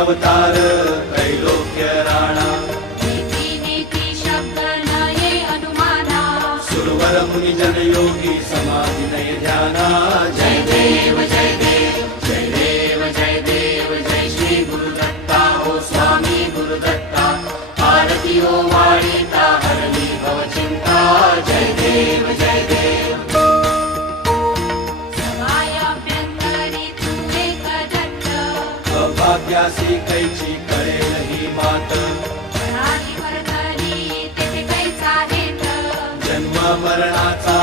अवतार त्रैलोक्य राणा नीती नीती शब्द नये अनुमाना सुरवर मुनि जन योगी समाधि नय ध्याना जय देव जय देव जय देव जय देव जय श्री गुरुदत्ता हो स्वामी गुरुदत्ता आरती हो वाळीता हरली भव चिंता जय देव जय देव समायाभ्यंतरी तू एक दत्त अभाग्यासी कैची कळेल ही मात प्राणी वर्तनी तेथे कैसा हेत जन्म मरणाचा